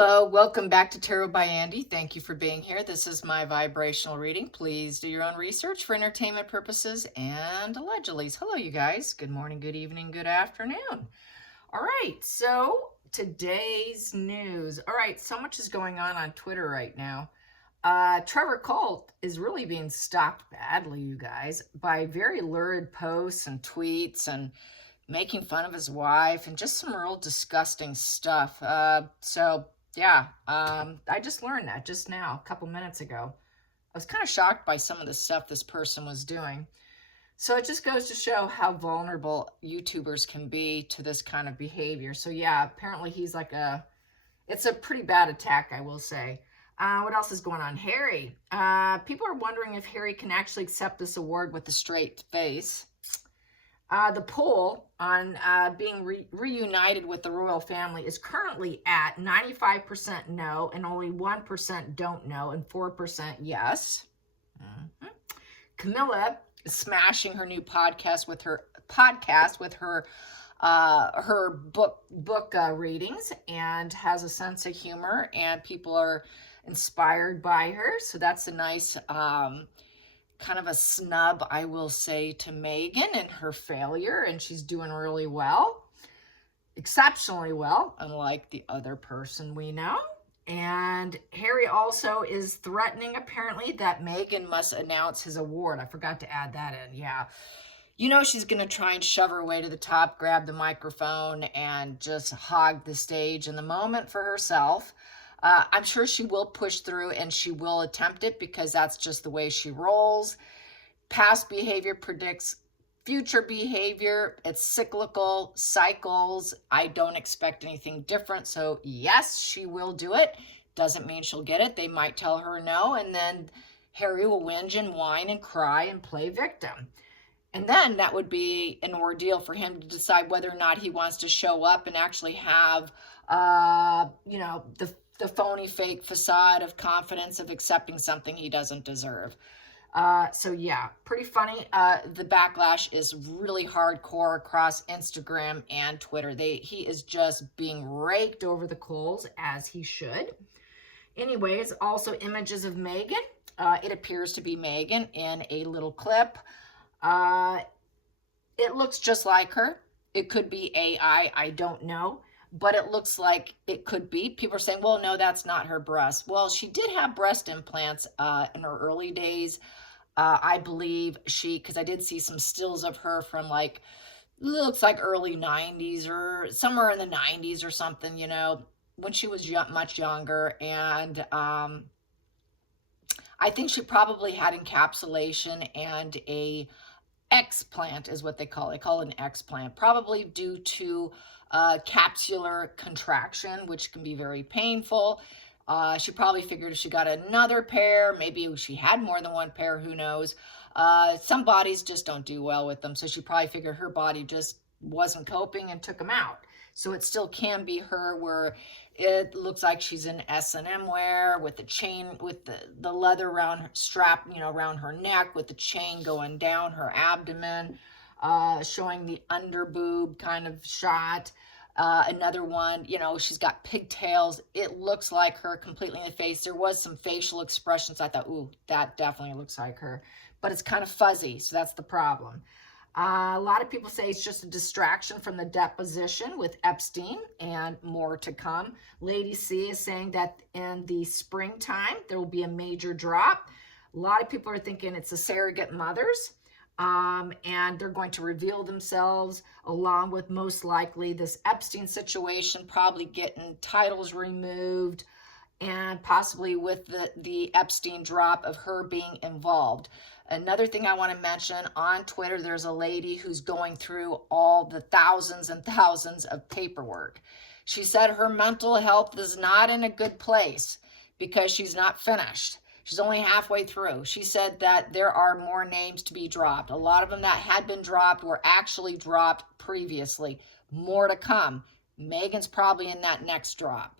Hello, welcome back to Tarot by Andy. Thank you for being here. This is my vibrational reading. Please do your own research for entertainment purposes and allegedly. Hello, you guys. Good morning, good evening, good afternoon. All right, so today's news. All right, so much is going on Twitter right now. Trevor Colt is really being stalked badly, you guys, by very lurid posts and tweets and making fun of his wife and just some real disgusting stuff. I just learned that just now, a couple minutes ago. I was kind of shocked by some of the stuff this person was doing. So it just goes to show how vulnerable YouTubers can be to this kind of behavior. So yeah, apparently he's like it's a pretty bad attack, I will say. What else is going on? Harry. People are wondering if Harry can actually accept this award with a straight face. The poll on being reunited with the royal family is currently at 95% no, and only 1% don't know, and 4% yes. Camilla is smashing her new podcast with her book readings, and has a sense of humor, and people are inspired by her. So that's a nice kind of a snub, I will say, to Meghan and her failure, and she's doing really well, exceptionally well, unlike the other person we know. And Harry also is threatening, apparently, that Meghan must announce his award. I forgot to add that in. Yeah. You know, she's going to try and shove her way to the top, grab the microphone, and just hog the stage in the moment for herself. I'm sure she will push through and she will attempt it, because that's just the way she rolls. Past behavior predicts future behavior. It's cyclical, cycles. I don't expect anything different. So yes, she will do it. Doesn't mean she'll get it. They might tell her no, and then Harry will whinge and whine and cry and play victim. And then that would be an ordeal for him to decide whether or not he wants to show up and actually have, the phony fake facade of confidence of accepting something he doesn't deserve. So yeah, pretty funny. The backlash is really hardcore across Instagram and Twitter. He is just being raked over the coals, as he should. Anyways, also images of Meghan. It appears to be Meghan in a little clip. It looks just like her. It could be AI, I don't know. But it looks like it could be. People are saying, well, no, that's not her breast. Well, she did have breast implants in her early days. I believe because I did see some stills of her from looks like early 90s or somewhere in the 90s or something, when she was much younger. And I think she probably had encapsulation and a explant is what they call it. They call it an explant, probably due to capsular contraction, which can be very painful. She probably figured if she got another pair, maybe she had more than one pair, who knows. Some bodies just don't do well with them, so she probably figured her body just wasn't coping and took them out. So it still can be her, where it looks like she's in S&M wear with the chain, with the leather around her strap, around her neck, with the chain going down her abdomen, showing the under boob kind of shot. Another one, she's got pigtails. It looks like her completely in the face. There was some facial expressions. I thought, ooh, that definitely looks like her. But it's kind of fuzzy, so that's the problem. A lot of people say it's just a distraction from the deposition with Epstein, and more to come. Lady C is saying that in the springtime, there will be a major drop. A lot of people are thinking it's the surrogate mothers. And they're going to reveal themselves, along with most likely this Epstein situation, probably getting titles removed, and possibly with the Epstein drop of her being involved. Another thing I want to mention, on Twitter, there's a lady who's going through all the thousands and thousands of paperwork. She said her mental health is not in a good place because she's not finished. She's only halfway through. She said that there are more names to be dropped. A lot of them that had been dropped were actually dropped previously. More to come. Meghan's probably in that next drop.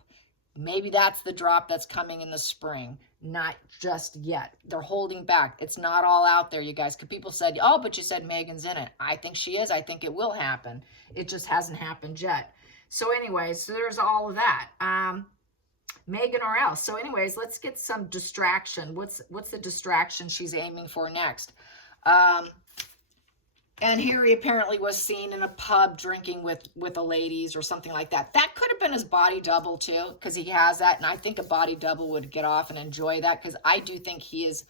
Maybe that's the drop that's coming in the spring. Not just yet. They're holding back. It's not all out there, you guys. Because people said, oh, but you said Meghan's in it. I think she is. I think it will happen. It just hasn't happened yet. So anyway, so there's all of that. Megan or else. So anyways, let's get some distraction. What's the distraction she's aiming for next? And Harry apparently was seen in a pub drinking with the ladies or something like that. That could have been his body double too, because he has that. And I think a body double would get off and enjoy that, because I do think he is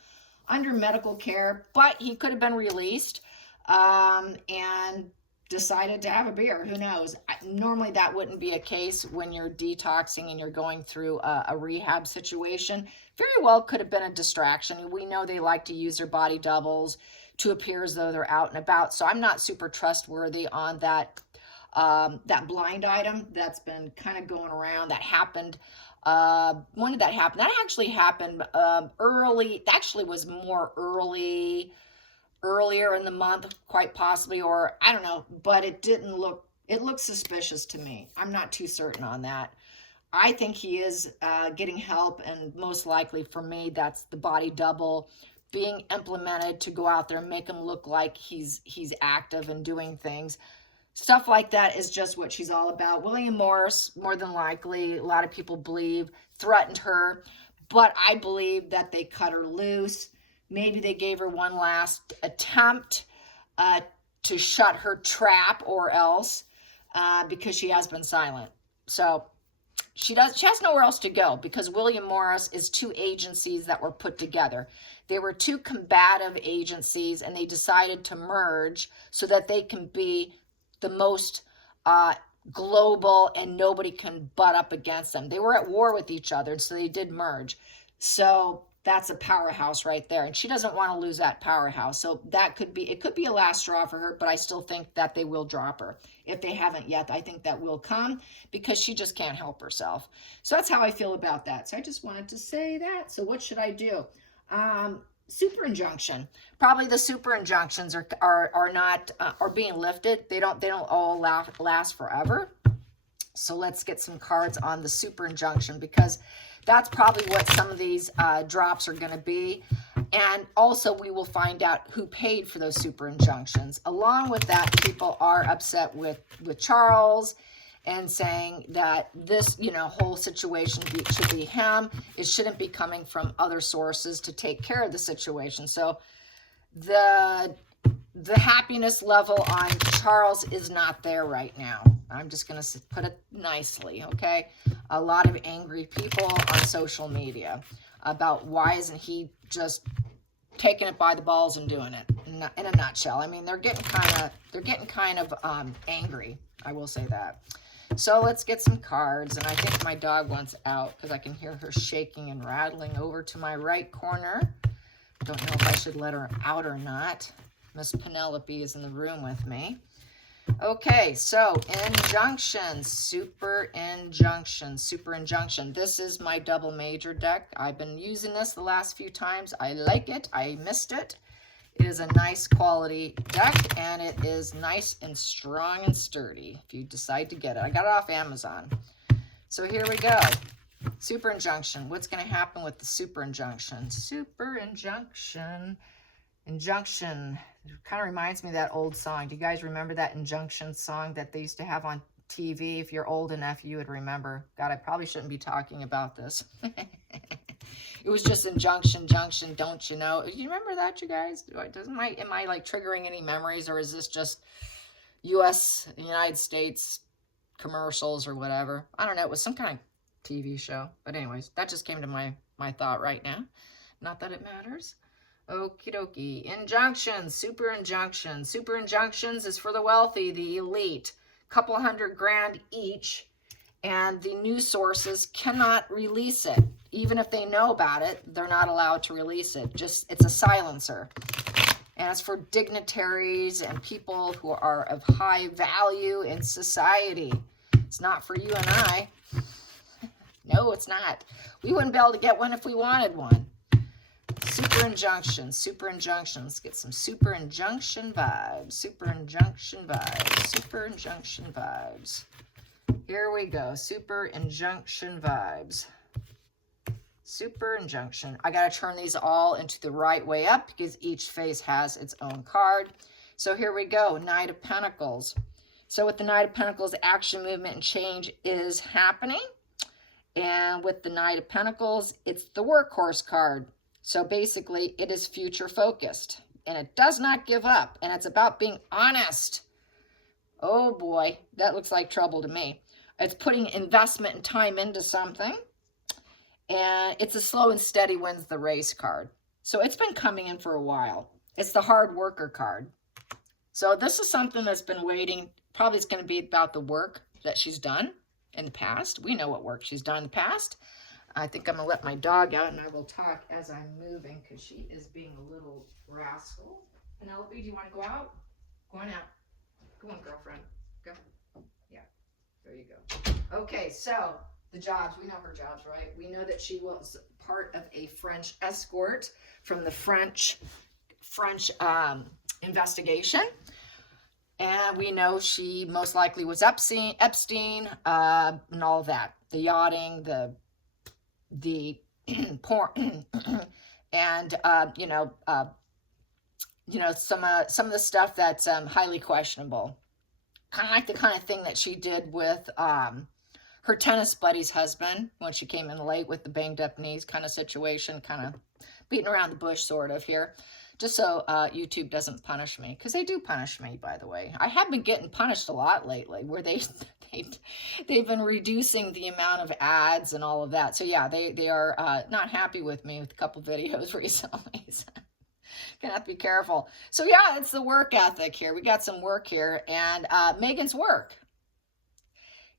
under medical care. But he could have been released and decided to have a beer. Who knows? Normally that wouldn't be a case when you're detoxing and you're going through a rehab situation. Very well could have been a distraction. We know they like to use their body doubles to appear as though they're out and about. So I'm not super trustworthy on that that blind item that's been kind of going around. That happened. When did that happen? That actually happened early. Actually was more earlier in the month, quite possibly, or I don't know, but it looked suspicious to me. I'm not too certain on that. I think he is getting help, and most likely for me, that's the body double being implemented to go out there and make him look like he's active and doing things. Stuff like that is just what she's all about. William Morris, more than likely, a lot of people believe, threatened her, but I believe that they cut her loose. Maybe they gave her one last attempt to shut her trap or else, because she has been silent. So she has nowhere else to go, because William Morris is two agencies that were put together. They were two combative agencies, and they decided to merge so that they can be the most global and nobody can butt up against them. They were at war with each other, and so they did merge. So that's a powerhouse right there, and she doesn't want to lose that powerhouse. So that could be, it could be a last straw for her, but I still think that they will drop her. If they haven't yet, I think that will come, because she just can't help herself. So that's how I feel about that. So I just wanted to say that. So what should I do? Super injunction. Probably the super injunctions are not are being lifted. They don't all last forever. So let's get some cards on the super injunction, because that's probably what some of these drops are going to be. And also we will find out who paid for those super injunctions. Along with that, people are upset with Charles and saying that this, whole situation should be him. It shouldn't be coming from other sources to take care of the situation. So the happiness level on Charles is not there right now. I'm just going to put it nicely, okay? A lot of angry people on social media about why isn't he just taking it by the balls and doing it, in a nutshell. I mean, they're getting kind of angry. I will say that. So let's get some cards, and I think my dog wants out because I can hear her shaking and rattling over to my right corner. Don't know if I should let her out or not. Miss Penelope is in the room with me. Okay, so injunction, super injunction, super injunction. This is my double major deck. I've been using this the last few times. I like it. I missed it. It is a nice quality deck, and it is nice and strong and sturdy if you decide to get it. I got it off Amazon. So here we go. Super injunction. What's going to happen with the super injunction? Super injunction. Injunction. It kind of reminds me of that old song. Do you guys remember that injunction song that they used to have on TV? If you're old enough, you would remember. God, I probably shouldn't be talking about this. It was just injunction, junction, don't you know? You remember that, you guys? Am I like triggering any memories, or is this just United States commercials or whatever? I don't know. It was some kind of TV show. But anyways, that just came to my thought right now. Not that it matters. Okie dokie. Injunctions, super injunctions. Super injunctions is for the wealthy, the elite. Couple $100,000 each. And the news sources cannot release it. Even if they know about it, they're not allowed to release it. It's a silencer. And it's for dignitaries and people who are of high value in society. It's not for you and I. No, it's not. We wouldn't be able to get one if we wanted one. Super injunction, super injunction. Let's get some super injunction vibes. Super injunction vibes. Super injunction vibes. Here we go. Super injunction vibes. Super injunction. I got to turn these all into the right way up because each face has its own card. So here we go. Knight of Pentacles. So with the Knight of Pentacles, action, movement, and change is happening. And And with the Knight of Pentacles, it's the workhorse card. So basically, it is future focused. And it does not give up. And it's about being honest. Oh boy, that looks like trouble to me. It's putting investment and time into something. And it's a slow and steady wins the race card. So it's been coming in for a while. It's the hard worker card. So this is something that's been waiting. Probably it's going to be about the work that she's done in the past. We know what work she's done in the past. I think I'm going to let my dog out and I will talk as I'm moving because she is being a little rascal. Penelope, do you want to go out? Go on out. Go on, girlfriend. Go. Yeah, there you go. Okay, so the jobs. We know her jobs, right? We know that she was part of a French escort from the French investigation. And we know she most likely was Epstein, and all that. The yachting, the porn, and some of the stuff that's highly questionable. Kind of like the kind of thing that she did with her tennis buddy's husband when she came in late with the banged up knees kind of situation, kind of beating around the bush sort of here. Just so YouTube doesn't punish me, because they do punish me, by the way. I have been getting punished a lot lately, where they've been reducing the amount of ads and all of that. So yeah, they are not happy with me with a couple videos recently. So gonna have to be careful. So yeah, it's the work ethic here. We got some work here, and Megan's work.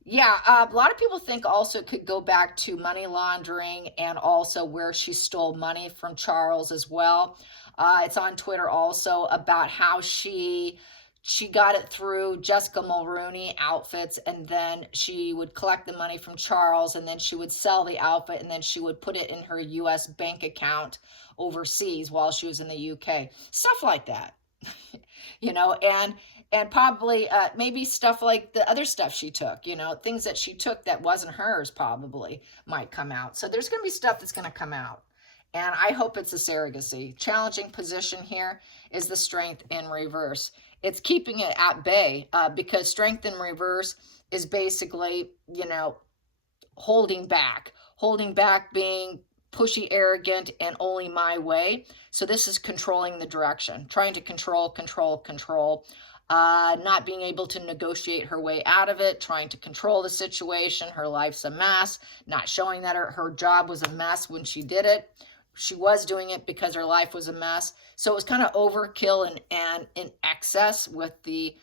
Yeah, a lot of people think also it could go back to money laundering and also where she stole money from Charles as well. It's on Twitter also about how she got it through Jessica Mulrooney outfits, and then she would collect the money from Charles, and then she would sell the outfit, and then she would put it in her U.S. bank account overseas while she was in the U.K. Stuff like that, and probably maybe stuff like the other stuff she took, things that she took that wasn't hers probably might come out. So there's going to be stuff that's going to come out. And I hope it's a surrogacy. Challenging position here is the Strength in reverse. It's keeping it at bay because Strength in reverse is basically, holding back being pushy, arrogant, and only my way. So this is controlling the direction, trying to control, not being able to negotiate her way out of it, trying to control the situation. Her life's a mess, not showing that her job was a mess when she did it. She was doing it because her life was a mess. So it was kind of overkill and in excess with the,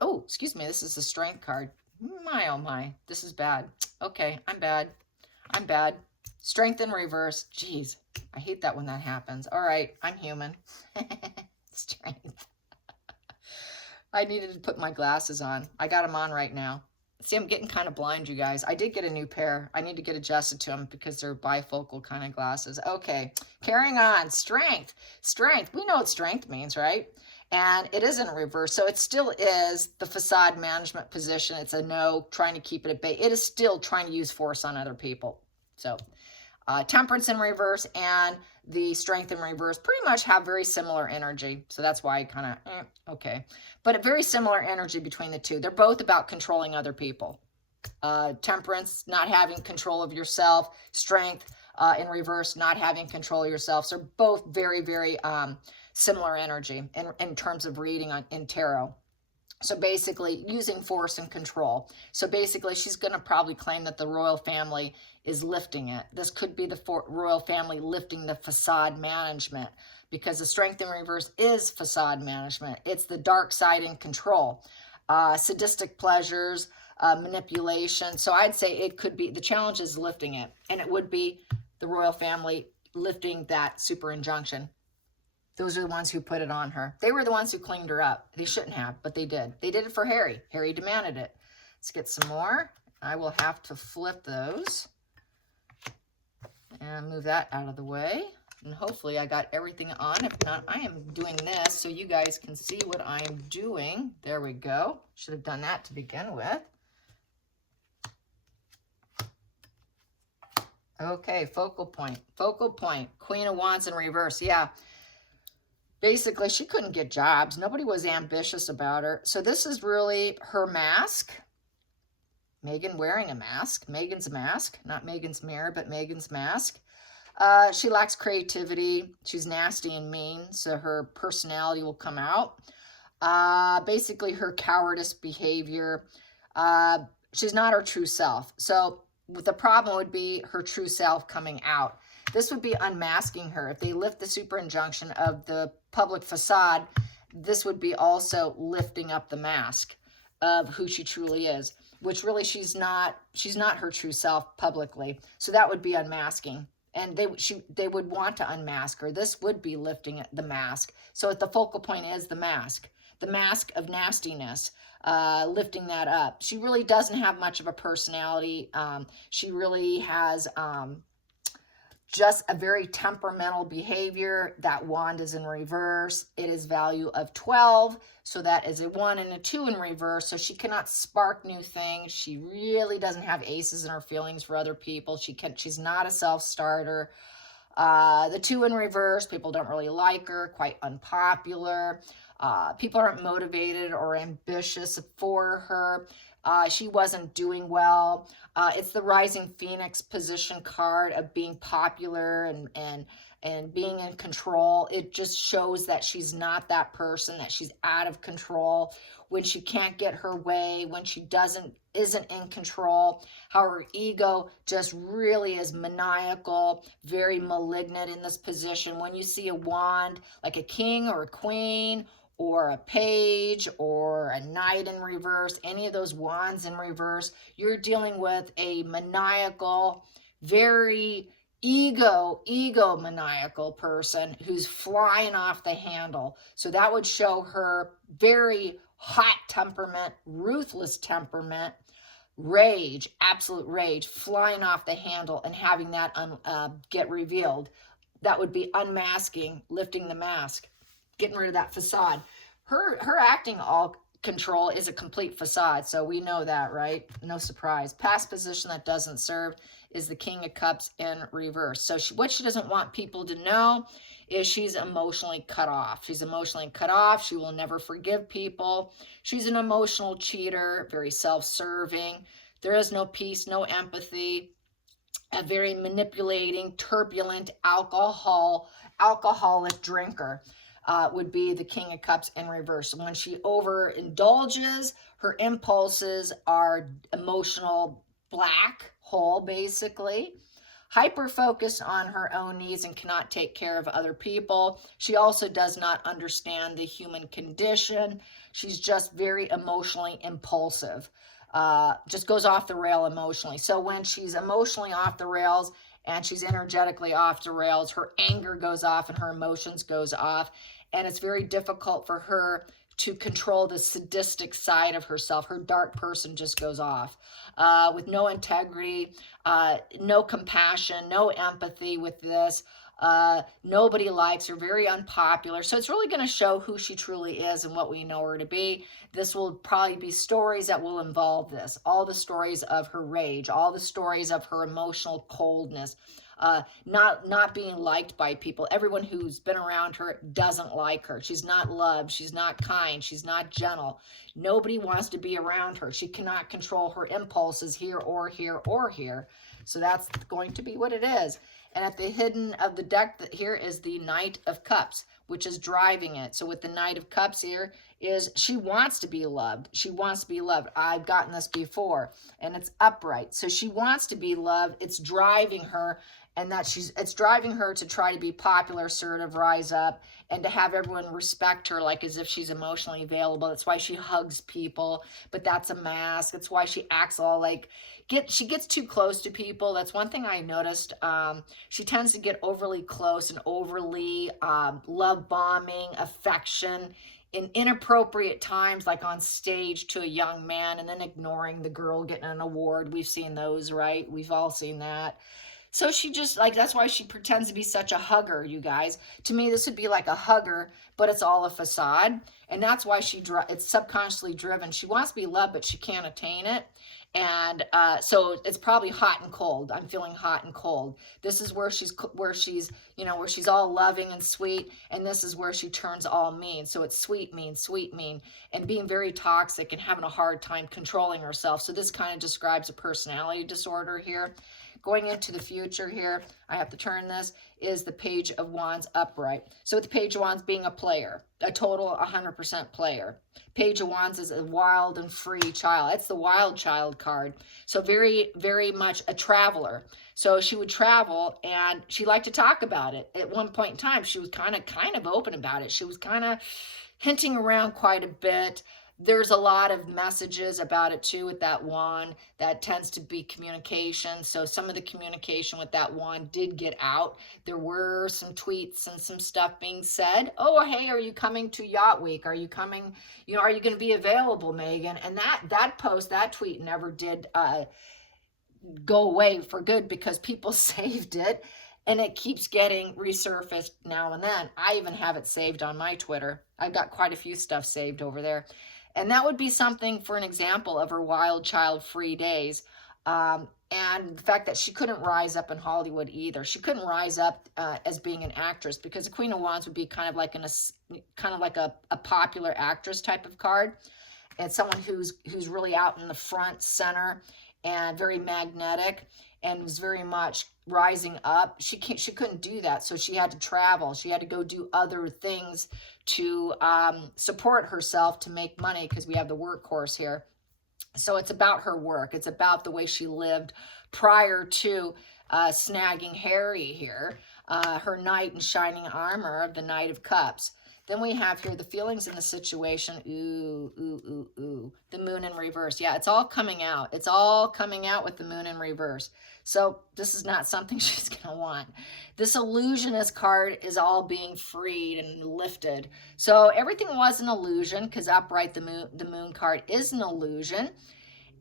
excuse me, this is the Strength card. My, oh my, this is bad. Okay, I'm bad. Strength in reverse. Jeez, I hate that when that happens. All right, I'm human. Strength. I needed to put my glasses on. I got them on right now. See, I'm getting kind of blind, you guys. I did get a new pair. I need to get adjusted to them because they're bifocal kind of glasses. Okay, carrying on. Strength. We know what strength means, right? And it is in reverse. So it still is the facade management position. It's a no, trying to keep it at bay. It is still trying to use force on other people. So Temperance in reverse and the Strength in reverse pretty much have very similar energy. So that's why I kind of, okay. But a very similar energy between the two. They're both about controlling other people. Temperance, not having control of yourself. Strength in reverse, not having control of yourself. So both very, very similar energy in terms of reading in tarot. So basically using force and control. So basically she's going to probably claim that the royal family is lifting it. This could be the royal family lifting the facade management, because the Strength in reverse is facade management. It's the dark side in control, sadistic pleasures, manipulation. So I'd say it could be, the challenge is lifting it, and it would be the royal family lifting that super injunction. Those are the ones who put it on her. They were the ones who cleaned her up. They shouldn't have, but they did. They did it for Harry. Harry demanded it. Let's get some more. I will have to flip those and move that out of the way. And hopefully I got everything on. If not, I am doing this so you guys can see what I am doing. There we go. Should have done that to begin with. Okay, focal point. Focal point. Queen of Wands in reverse. Yeah. Basically, she couldn't get jobs. Nobody was ambitious about her. So this is really her mask. Megan wearing a mask. Megan's mask, not Megan's mirror, but Megan's mask. She lacks creativity. She's nasty and mean, so her personality will come out. Basically, her cowardice behavior. She's not her true self. So the problem would be her true self coming out. This would be unmasking her. If they lift the super injunction of the public facade, this would be also lifting up the mask of who she truly is, which really she's not her true self publicly. So that would be unmasking. And they would want to unmask her. This would be lifting the mask. So the focal point is the mask of nastiness, lifting that up. She really doesn't have much of a personality. She really has just a very temperamental behavior. That wand is in reverse. It is value of 12. So that is a 1 and a 2 in reverse. So she cannot spark new things. She really doesn't have aces in her feelings for other people. She's not a self-starter. The 2 in reverse, people don't really like her, quite unpopular. People aren't motivated or ambitious for her. She wasn't doing well. It's the rising phoenix position card of being popular and being in control. It just shows that she's not that person, that she's out of control, when she can't get her way, when she isn't in control, how her ego just really is maniacal, very malignant in this position. When you see a wand, like a king or a queen, or a page, or a knight in reverse, any of those wands in reverse, you're dealing with a maniacal, very ego maniacal person who's flying off the handle. So that would show her very hot temperament, ruthless temperament, rage, absolute rage, flying off the handle and having that get revealed. That would be unmasking, lifting the mask, getting rid of that facade. Her acting all control is a complete facade, so we know that, right? No surprise. Past position that doesn't serve is the King of Cups in reverse. So what she doesn't want people to know is she's emotionally cut off. She's emotionally cut off. She will never forgive people. She's an emotional cheater, very self-serving. There is no peace, no empathy. A very manipulating, turbulent, alcoholic drinker would be the King of Cups in reverse. When she overindulges, her impulses are emotional black hole, basically. Hyper-focused on her own needs and cannot take care of other people. She also does not understand the human condition. She's just very emotionally impulsive. Just goes off the rail emotionally. So when she's emotionally off the rails and she's energetically off the rails, her anger goes off and her emotions goes off. And it's very difficult for her to control the sadistic side of herself. Her dark person just goes off with no integrity, no compassion, no empathy with this. Nobody likes her, very unpopular. So it's really going to show who she truly is and what we know her to be. This will probably be stories that will involve this. All the stories of her rage, all the stories of her emotional coldness, not being liked by people. Everyone who's been around her doesn't like her. She's not loved. She's not kind. She's not gentle. Nobody wants to be around her. She cannot control her impulses here or here or here. So that's going to be what it is. And at the hidden of the deck here is the Knight of Cups, which is driving it. So with the Knight of Cups here is she wants to be loved. She wants to be loved. I've gotten this before, and it's upright. So she wants to be loved. It's driving her, and it's driving her to try to be popular, assertive, rise up, and to have everyone respect her like as if she's emotionally available. That's why she hugs people, but that's a mask. That's why she acts all like, she gets too close to people. That's one thing I noticed. She tends to get overly close and overly love bombing, affection in inappropriate times, like on stage to a young man, and then ignoring the girl getting an award. We've seen those, right? We've all seen that. So she just like, that's why she pretends to be such a hugger, you guys. To me, this would be like a hugger, but it's all a facade. And that's why it's subconsciously driven. She wants to be loved, but she can't attain it. And so it's probably hot and cold. I'm feeling hot and cold. This is where she's, where she's all loving and sweet. And this is where she turns all mean. So it's sweet, mean, and being very toxic and having a hard time controlling herself. So this kind of describes a personality disorder here. Going into the future here, I have to turn this, is the Page of Wands upright. So with the Page of Wands being a player, a total 100% player. Page of Wands is a wild and free child. It's the wild child card. So very, very much a traveler. So she would travel and she liked to talk about it. At one point in time, she was kind of open about it. She was kind of hinting around quite a bit. There's a lot of messages about it too with that wand. That tends to be communication. So some of the communication with that wand did get out. There were some tweets and some stuff being said. Oh, hey, are you coming to Yacht Week? Are you coming, are you going to be available, Megan? And that tweet never did go away for good because people saved it. And it keeps getting resurfaced now and then. I even have it saved on my Twitter. I've got quite a few stuff saved over there. And that would be something for an example of her wild child free days. And the fact that she couldn't rise up in Hollywood either. She couldn't rise up as being an actress because the Queen of Wands would be kind of like a popular actress type of card. And someone who's really out in the front center and very magnetic and was very much rising up. She couldn't do that. So she had to travel. She had to go do other things to support herself to make money because we have the workhorse here. So it's about her work. It's about the way she lived prior to snagging Harry here, her knight in shining armor of the Knight of Cups. Then we have here the feelings in the situation. Ooh. The moon in reverse. Yeah, it's all coming out. It's all coming out with the moon in reverse. So this is not something she's going to want. This illusionist card is all being freed and lifted. So everything was an illusion because upright, the moon card is an illusion.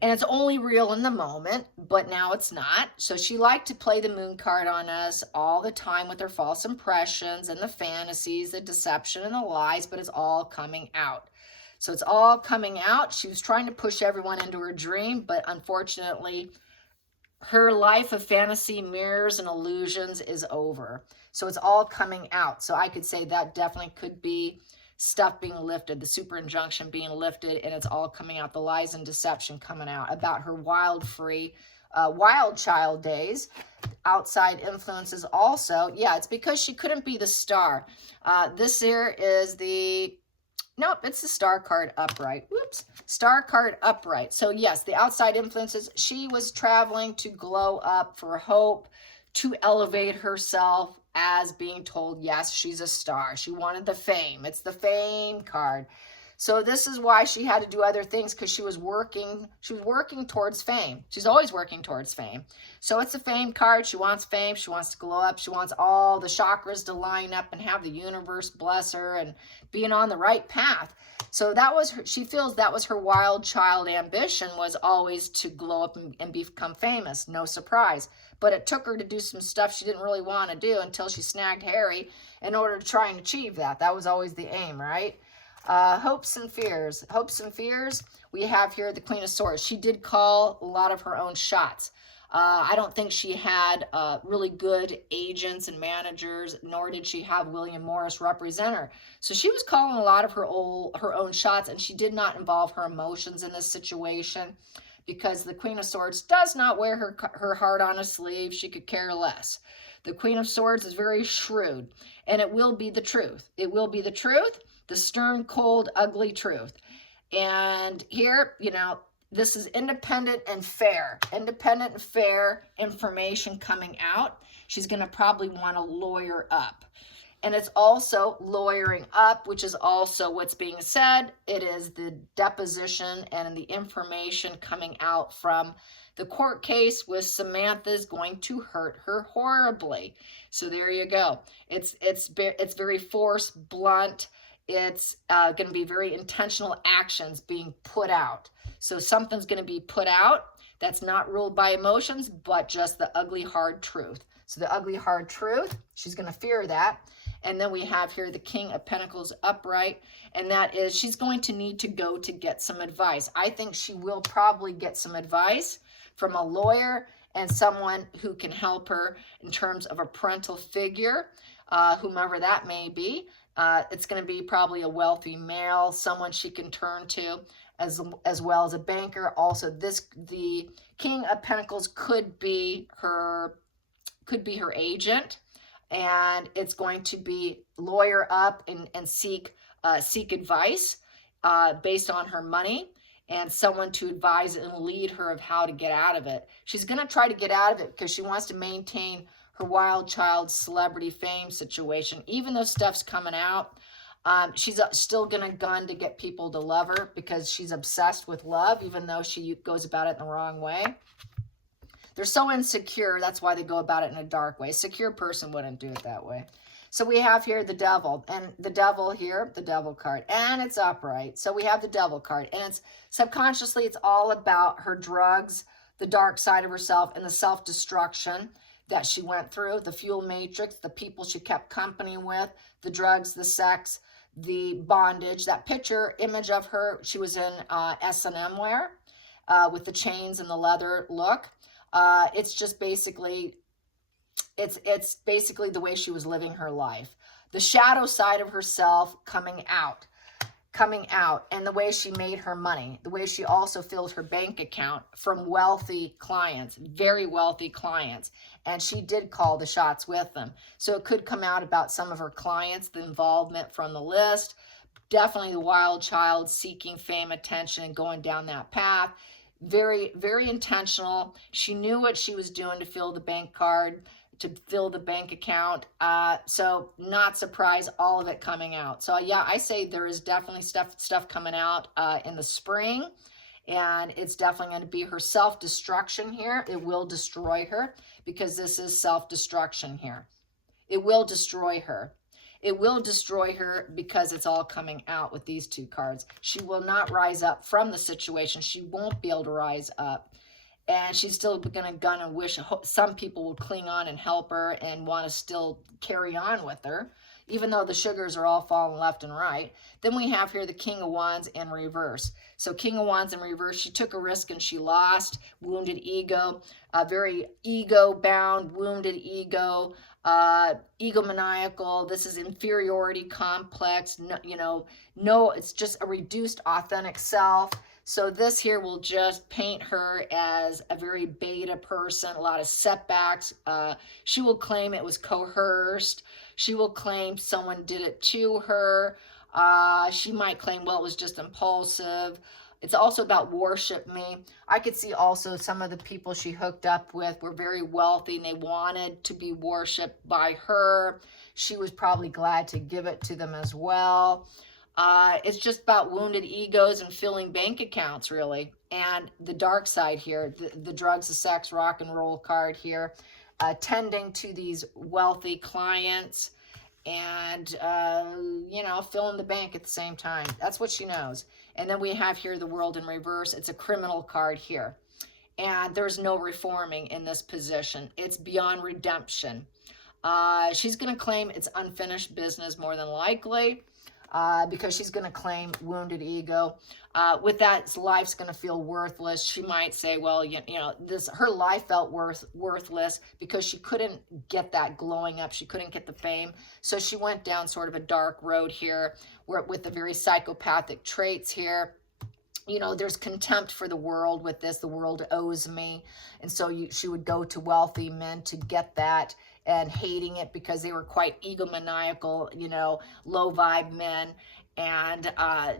And it's only real in the moment, but now it's not. So she liked to play the moon card on us all the time with her false impressions and the fantasies, the deception and the lies, but it's all coming out. So it's all coming out. She was trying to push everyone into her dream, but unfortunately, her life of fantasy, mirrors, and illusions is over. So it's all coming out. So I could say that definitely could be stuff being lifted, the super injunction being lifted, and it's all coming out, the lies and deception coming out about her wild child days. Outside influences also. Yeah, it's because she couldn't be the star. This here is it's the star card upright. Whoops. Star card upright. So yes, the outside influences, she was traveling to glow up for hope, to elevate herself as being told, yes, she's a star. She wanted the fame. It's the fame card. So this is why she had to do other things because she was working towards fame. She's always working towards fame. So it's a fame card. She wants fame. She wants to glow up. She wants all the chakras to line up and have the universe bless her and being on the right path. So she feels that was her wild child ambition, was always to glow up and become famous. No surprise. But it took her to do some stuff she didn't really want to do until she snagged Harry in order to try and achieve that. That was always the aim, right? Hopes and fears. Hopes and fears. We have here the Queen of Swords. She did call a lot of her own shots. I don't think she had really good agents and managers, nor did she have William Morris represent her. So she was calling a lot of her own shots, and she did not involve her emotions in this situation because the Queen of Swords does not wear her heart on a sleeve. She could care less. The Queen of Swords is very shrewd, and it will be the truth. It will be the truth, the stern, cold, ugly truth. And here, this is independent and fair information coming out. She's going to probably want to lawyer up. And it's also lawyering up, which is also what's being said. It is the deposition and the information coming out from the court case with Samantha is going to hurt her horribly. So there you go. It's very force, blunt. It's going to be very intentional actions being put out. So something's going to be put out that's not ruled by emotions, but just the ugly, hard truth. So the ugly, hard truth, she's going to fear that. And then we have here the King of Pentacles upright, and that is she's going to need to go to get some advice. I think she will probably get some advice from a lawyer and someone who can help her in terms of a parental figure, whomever that may be. It's going to be probably a wealthy male, someone she can turn to, as well as a banker. Also, the King of Pentacles could be her agent, and it's going to be lawyer up and seek advice based on her money, and someone to advise and lead her of how to get out of it. She's going to try to get out of it because she wants to maintain her wild child celebrity fame situation. Even though stuff's coming out, she's still going to gun to get people to love her because she's obsessed with love, even though she goes about it in the wrong way. They're so insecure, that's why they go about it in a dark way. A secure person wouldn't do it that way. So we have here the devil, and the devil here, the devil card, and it's upright. So we have the devil card, and it's subconsciously, it's all about her drugs, the dark side of herself, and the self-destruction that she went through, the fuel matrix, the people she kept company with, the drugs, the sex, the bondage. That picture image of her, she was in S&M wear with the chains and the leather look. It's just basically, it's basically the way she was living her life. The shadow side of herself coming out, and the way she made her money, the way she also filled her bank account from wealthy clients, very wealthy clients. And she did call the shots with them. So it could come out about some of her clients, the involvement from the list, definitely the wild child seeking fame, attention, and going down that path. Very, very intentional. She knew what she was doing to fill the bank card, to fill the bank account. So not surprised, all of it coming out. So yeah, I say there is definitely stuff coming out in the spring, and it's definitely going to be her self-destruction here. It will destroy her because this is self-destruction here. It will destroy her. It will destroy her because it's all coming out with these two cards. She will not rise up from the situation. She won't be able to rise up. And she's still going to gun and wish some people will cling on and help her and want to still carry on with her, even though the sugars are all falling left and right. Then we have here the King of Wands in reverse. So King of Wands in reverse, she took a risk and she lost. Wounded ego, very ego-bound, wounded ego, egomaniacal. This is inferiority complex. No, it's just a reduced authentic self. So this here will just paint her as a very beta person, a lot of setbacks. She will claim it was coerced. She will claim someone did it to her. She might claim, well, it was just impulsive. It's also about worship me. I could see also some of the people she hooked up with were very wealthy and they wanted to be worshiped by her. She was probably glad to give it to them as well. It's just about wounded egos and filling bank accounts, really. And the dark side here, the drugs, the sex, rock and roll card here, tending to these wealthy clients and, filling the bank at the same time. That's what she knows. And then we have here the World in reverse. It's a criminal card here. And there's no reforming in this position. It's beyond redemption. She's going to claim it's unfinished business more than likely. Because she's going to claim wounded ego. With that, life's going to feel worthless. She might say, well, her life felt worthless because she couldn't get that glowing up. She couldn't get the fame. So she went down sort of a dark road here with the very psychopathic traits here. There's contempt for the world with this. The world owes me. And so she would go to wealthy men to get that, and hating it because they were quite egomaniacal, low vibe men, and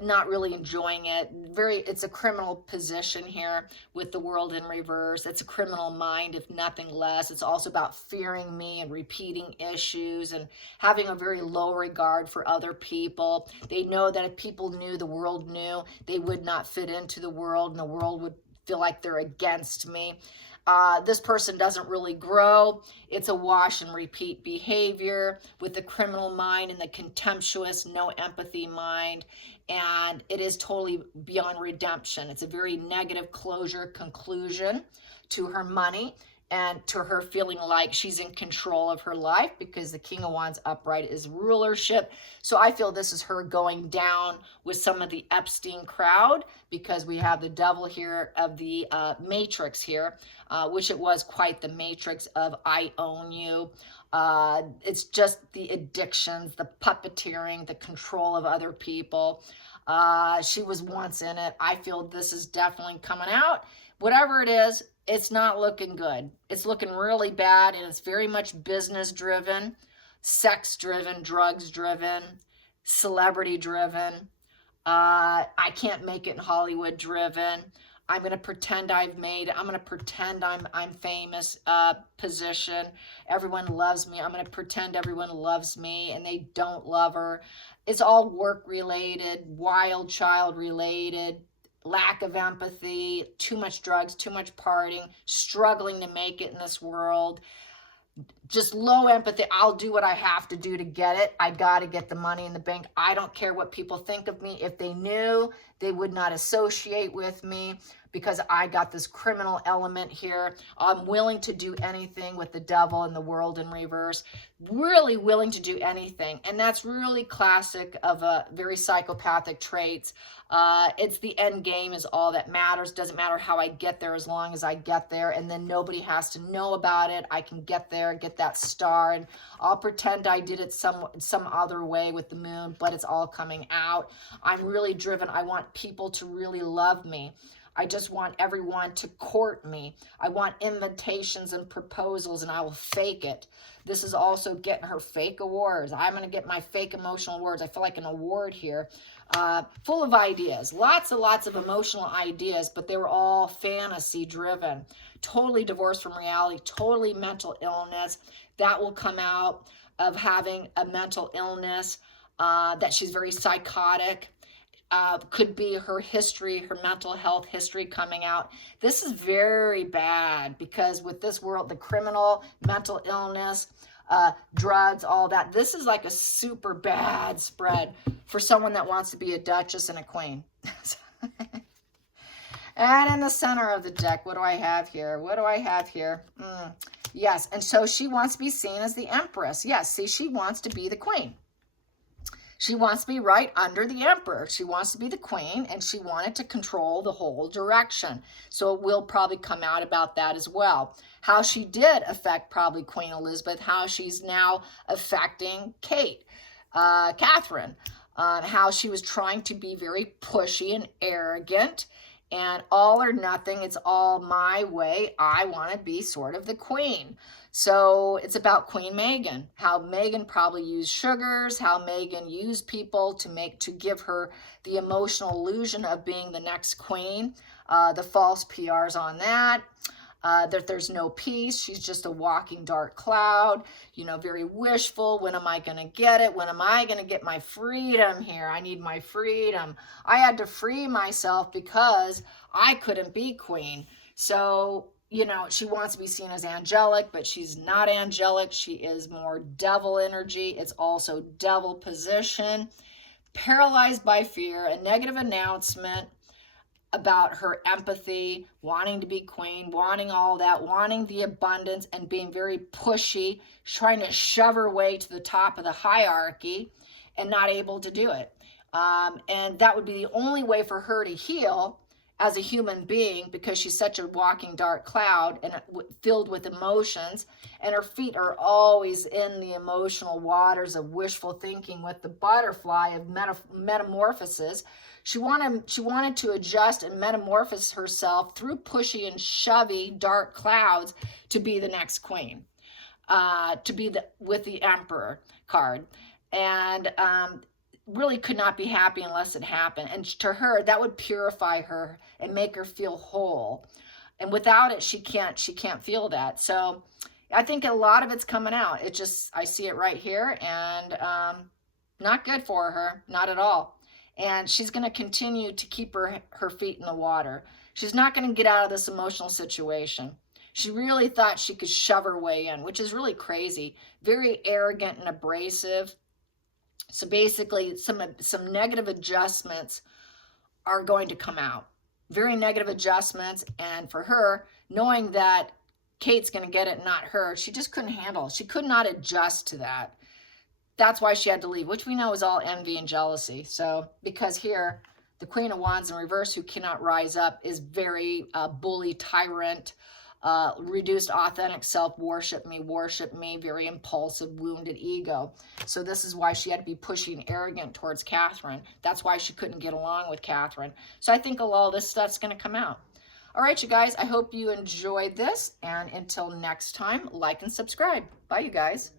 not really enjoying it. It's a criminal position here with the World in reverse. It's a criminal mind, if nothing less. It's also about fearing me and repeating issues and having a very low regard for other people. They know that if people knew, the world knew, they would not fit into the world, and the world would feel like they're against me. This person doesn't really grow. It's a wash and repeat behavior with the criminal mind and the contemptuous, no empathy mind. And it is totally beyond redemption. It's a very negative closure conclusion to her money and to her feeling like she's in control of her life, because the King of Wands upright is rulership. So I feel this is her going down with some of the Epstein crowd, because we have the devil here of the matrix here, which it was quite the matrix of I own you. It's just the addictions, the puppeteering, the control of other people. She was once in it. I feel this is definitely coming out. Whatever it is, it's not looking good. It's looking really bad, and it's very much business driven, sex driven, drugs driven, celebrity driven. I can't make it in Hollywood driven. I'm going to pretend I'm going to pretend I'm famous position. Everyone loves me. I'm going to pretend everyone loves me, and they don't love her. It's all work related, wild child related, lack of empathy, too much drugs, too much partying, struggling to make it in this world, just low empathy. I'll do what I have to do to get it. I got to get the money in the bank. I don't care what people think of me. If they knew, they would not associate with me, because I got this criminal element here. I'm willing to do anything with the devil and the world in reverse. Really willing to do anything. And that's really classic of a very psychopathic traits. It's the end game is all that matters. Doesn't matter how I get there, as long as I get there, and then nobody has to know about it. I can get there, get that star, and I'll pretend I did it some other way with the moon, but it's all coming out. I'm really driven. I want people to really love me. I just want everyone to court me. I want invitations and proposals, and I will fake it. This is also getting her fake awards. I'm going to get my fake emotional awards. I feel like an award here. Full of ideas. Lots and lots of emotional ideas, but they were all fantasy driven. Totally divorced from reality. Totally mental illness. That will come out of having a mental illness, that she's very psychotic. Could be her history, her mental health history coming out. This is very bad, because with this world, the criminal, mental illness, drugs, all that, this is like a super bad spread for someone that wants to be a duchess and a queen. And in the center of the deck, what do I have here? What do I have here? Yes, and so she wants to be seen as the empress. Yes, see, she wants to be the queen. She wants to be right under the emperor. She wants to be the queen, and she wanted to control the whole direction. So it will probably come out about that as well. How she did affect probably Queen Elizabeth, how she's now affecting Catherine, how she was trying to be very pushy and arrogant, and all or nothing. It's all my way. I want to be sort of the queen. So it's about Queen Meghan, how Meghan probably used sugars, how Meghan used people to give her the emotional illusion of being the next queen. The false PRs on that. That there's no peace. She's just a walking dark cloud, very wishful. When am I going to get it? When am I going to get my freedom here? I need my freedom. I had to free myself because I couldn't be queen. So, she wants to be seen as angelic, but she's not angelic. She is more devil energy. It's also devil position. Paralyzed by fear, a negative announcement about her empathy, wanting to be queen, wanting all that, wanting the abundance, and being very pushy, trying to shove her way to the top of the hierarchy and not able to do it. And that would be the only way for her to heal as a human being, because she's such a walking dark cloud and filled with emotions, and her feet are always in the emotional waters of wishful thinking with the butterfly of metamorphosis. She wanted to adjust and metamorphose herself through pushy and shovey dark clouds to be the next queen, to be with the emperor card, and really could not be happy unless it happened. And to her, that would purify her and make her feel whole. And without it, she can't feel that. So I think a lot of it's coming out. I see it right here, and not good for her, not at all. And she's going to continue to keep her feet in the water. She's not going to get out of this emotional situation. She really thought she could shove her way in, which is really crazy. Very arrogant and abrasive. So basically, some negative adjustments are going to come out. Very negative adjustments. And for her, knowing that Kate's going to get it, not her, she just couldn't handle it. She could not adjust to that. That's why she had to leave, which we know is all envy and jealousy. So, because here, the Queen of Wands in reverse, who cannot rise up, is very bully, tyrant, reduced authentic self, worship me, very impulsive, wounded ego. So this is why she had to be pushing arrogant towards Catherine. That's why she couldn't get along with Catherine. So I think all this stuff's going to come out. All right, you guys, I hope you enjoyed this. And until next time, like and subscribe. Bye, you guys.